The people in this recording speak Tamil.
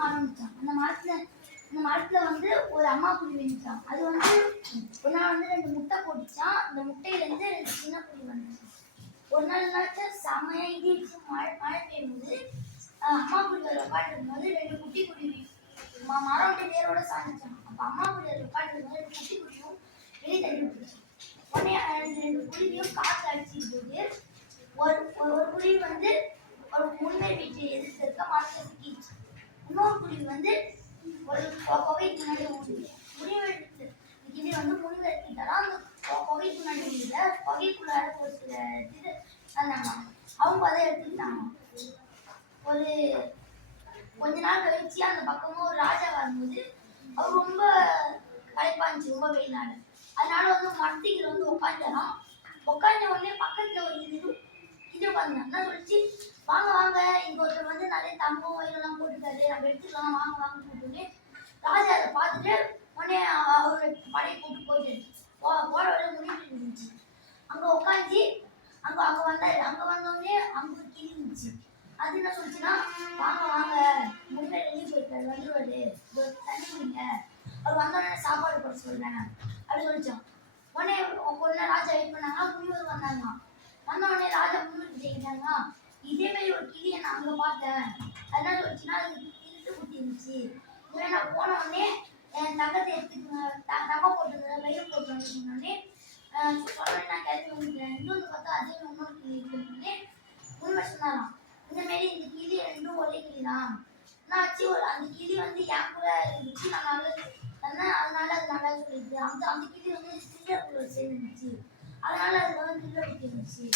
மரம் இருந்துச்சான். அந்த மரத்துல வந்து ஒரு அம்மா புலி வந்துச்சான். அது வந்து ஒரு நாள் வந்து 2 முட்டை போட்டுச்சான். அந்த முட்டையில இருந்து 2 சின்ன புலி வந்துச்சு. ஒரு நாள் என்னாச்சு, செமையா இடி இடிச்சு மழை பெய்யும்போது அம்மா புலி அதில் உட்காந்துருக்கும் போது 2 குட்டி குருவி மரம் விட்டு வேரோட சாஞ்சிச்சான். அப்போ அம்மா புலி அதில் உட்காந்துருக்கும் போது 2 குட்டி குருவியும் வெளியே தள்ளி விட்டுச்சு. உடனே 2 குருவியும் காற்று அடிச்சிட்டு போது ஒரு குருவி வந்து ஒரு முன்னை வீட்டு எதிர்த்து இருக்க மரத்தை சிக்கிச்சு. இன்னொரு குருவி வந்து ஒரு புகைக்கு முன்னாடி ஓடுது. முனிவெடுத்து கிளி வந்து முனிவெடுக்கிட்டாலும் அந்த புகைக்கு முன்னாடி ஓடுது. புகைக்குள்ளார ஒரு சில இது வந்தாங்க. அவங்க அதை எடுத்துக்கிட்டாங்க. ஒரு கொஞ்ச நாள் கழிச்சு அந்த பக்கமும் ஒரு ராஜா வரும்போது அவர் ரொம்ப களைப்பாந்துச்சு, ரொம்ப வெயிலாடு. அதனால வந்து மரத்துக்கு வந்து உட்காந்துலாம். உட்காந்த உடனே பக்கத்துல ஒரு இது உட்காந்து என்ன சொல்லிச்சு, வாங்க வாங்க, இங்க ஒருத்தர் வந்து நிறைய தங்கம் வயிறெல்லாம் போட்டுட்டாரு, நம்ம எடுத்துக்கலாம், வாங்க வாங்க போட்டுன்னு ராஜா அதை பார்த்துட்டு உடனே அவரு படையை போட்டு போயிட்டு போற வரை முடிவு இருந்துச்சு. அங்க உட்காந்து அங்க வந்தாரு. அங்க வந்தோடனே அங்க ஒரு கிளி இருந்துச்சு. அது என்ன சொல்லிச்சுன்னா, வாங்க வாங்க, முன்னாடி வெளியே போயிருக்காரு, வந்துருவாரு, தண்ணி குடிங்க, அவர் வந்தோடனே சாப்பாடு போட சொல்றேன் அப்படி சொல்லிச்சோம். உடனே கொஞ்ச நேரம் ராஜா வெயிட் பண்ணாங்க. முனிவர் வந்தாங்க. வந்த உடனே ராஜா முனிவர் கேட்டாங்க, இதே மாதிரி ஒரு கிளியை நான் அங்க பார்த்தேன், அதனால சொல்லிச்சுன்னா அது திருட்டு குட்டி இருந்துச்சு. நான் போன உடனே என் தங்கத்தை எடுத்துக்கோங்க, தங்கம் போட்டு வயிறு போட்டு வந்துட்டோன்னே சொல்றேன், நான் கிளம்பி வந்துட்டேன். இன்னொன்று பார்த்தா அதே இன்னொரு கிளி இருக்குன்னே முனிவர் சொன்னாராம், இந்த மாரி இந்த கிளி 2 ஒரே கிளி தான். ஆச்சு, அந்த கிளி வந்து என் கூட இருந்துச்சு, நான் நல்லது தந்தேன், அதனால அது நல்லா சொல்லிடுது. அந்த கிளி வந்து சிங்கக்குள்ள சேர்ந்துச்சு, அதனால அதுல வந்து நில விட்டு இருந்துச்சு.